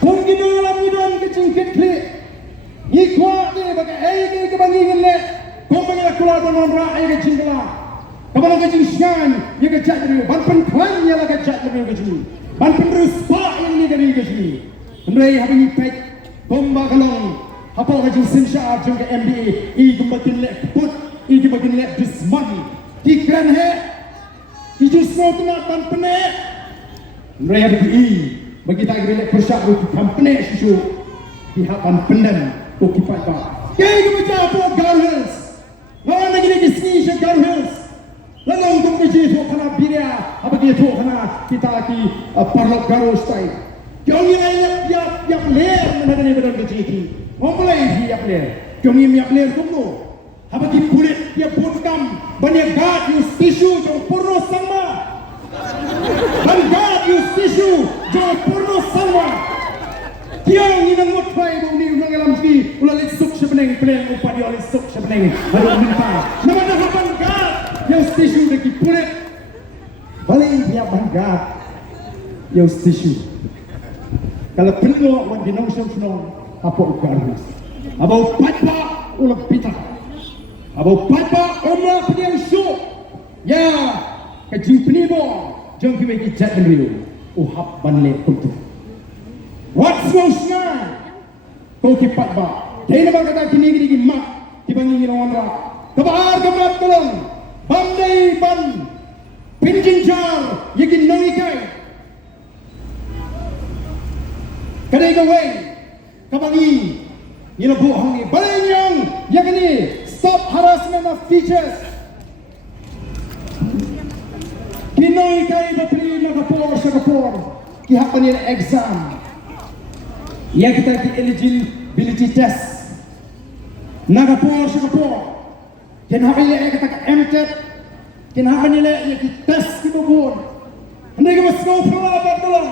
Kung ginalam niyo doon kecingkit klik, ngikwa ni bagai ke bangingin le, kung bangila kulado non raai kecingkala, kabalang kecingsian, ye kecak dulu, ban penklan ye la kecak dulu kecing, ban penruspa yang ni kari kecing, mereka habis pek, bomba kalong, apa kecing sinsha jeng ke MBA, gemakin le put, gemakin le dismani, dikran he, itu semua kena tan penek, mereka habis bagi tak kira persyak untuk company susu dihapan pendan okipat ba kaya kebaca apa girls lawan lagi lagi sini se girls lalu untuk kerja tu kena biria apa dia tu kena kita lagi parlok garo style kau ni yang ler mana ni badan kerja ini mau mulai iapler kau ni iapler kumno apa di pulit dia botkam banyak gad use tissue jauh Conrad Sangma banyak use tissue jauh Conrad Sangma tiang ni nang mutfai bau ni nang alam ski ulah lesuk sebeneng plan upah dia lesuk sebeneng baru minta nama dah banyak use tissue deki pulit balik dia banyak use tissue kalau penuh wan di nong song apa ukarus abau patpa ulah pita abau patpa umrah pediang syuk ya kecing penibo jom kita kijat beliau uhap banle kuntu what's most now kau kipat ba dai nama kata kini mak dibangi lawan ra kabar kamat tolong bandai ban pinjinjar yakin nangikai kadai gawai kabangi ni lebu hangi balenyong yakni stop harassment of teachers Pinoy kay bapili nakapor sa kapor kihapan nila exam yang kita di eligibility test nakapor sa kapor kinahapan nila kita MTET kinahapan nila yung test kibubun hindi ka mas go palabat doon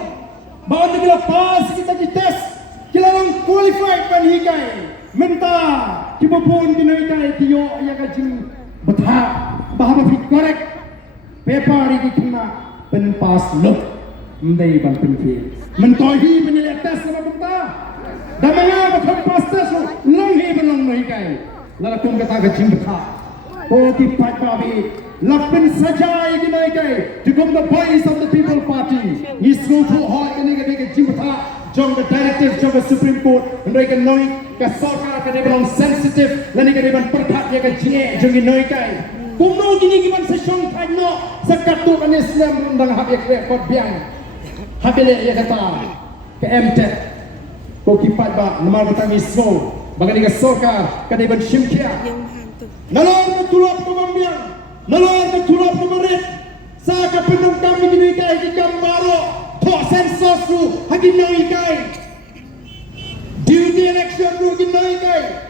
bakit nila pass kita di test kilalang qualified panhigay menta kibubun kinoy tiyo yang kajing betah bahwa correct paper ini kena penpas look mendai ban penfil mentohi penilai tes sama bukta dan mengapa penpas tes langhi benong nahikai lalu kum kata kecing betah oh kipat babi lapen saja ini nahikai cukup the voice of the people party isru tu hoi ini kecing betah jom the directive jom the Supreme Court mereka naik ke sorkar ke benong sensitif lalu ke ban perkat dia kecing jom nahikai kumno gini giman sesong kano sakatu kan Islam rundang habis rekod biang habis ya kata ke MTET ko kipat ba nomor batang ismo bagani ke sorkar kadai ban shimkia nalor ke tulap pemambiang nalor ke tulap pemerit sa ka penung kami gini kai di kambaro to sensus tu hagi noi kai duty election tu gini kai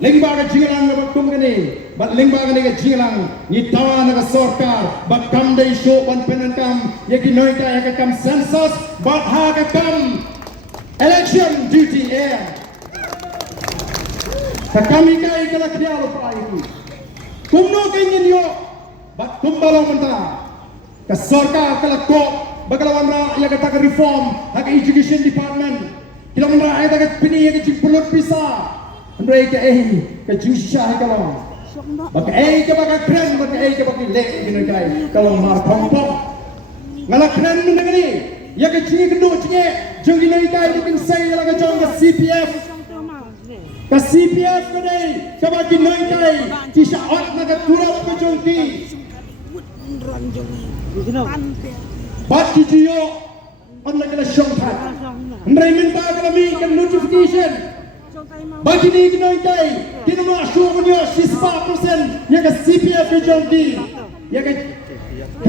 lengba ka jingalang ba kum kani bat lengba ka ni jingalang ni tawa na ka sorkar bat kam dai show ban penankam ye ki noi ka ka kam census bat ha ka kam election duty air ka kami kai ka la khialo pa itu kumno ka ngin yo bat kumbalong menta ka sorkar ka la ko bagalawan ra ya ka ta reform ha ka education department kilawan ra ay ta ka pini ye ki pulut pisa mereka ke jusah kalau bagi ke bagi keren bagi ke bagi lek ini kai kalau mar pompong ngalah keren dengan ni ya ke cini kedua cini jeng ini kai bikin saya lagi jong ke CPF ke dai ke bagi noi kai kisah ot naga turap ke jong ti bagi jiyo on lagi la syong than ndai minta kami ke notification bagi ni kinoi kai kinu ma shu punyo 6% ya ka CPF ke jong ti ya ka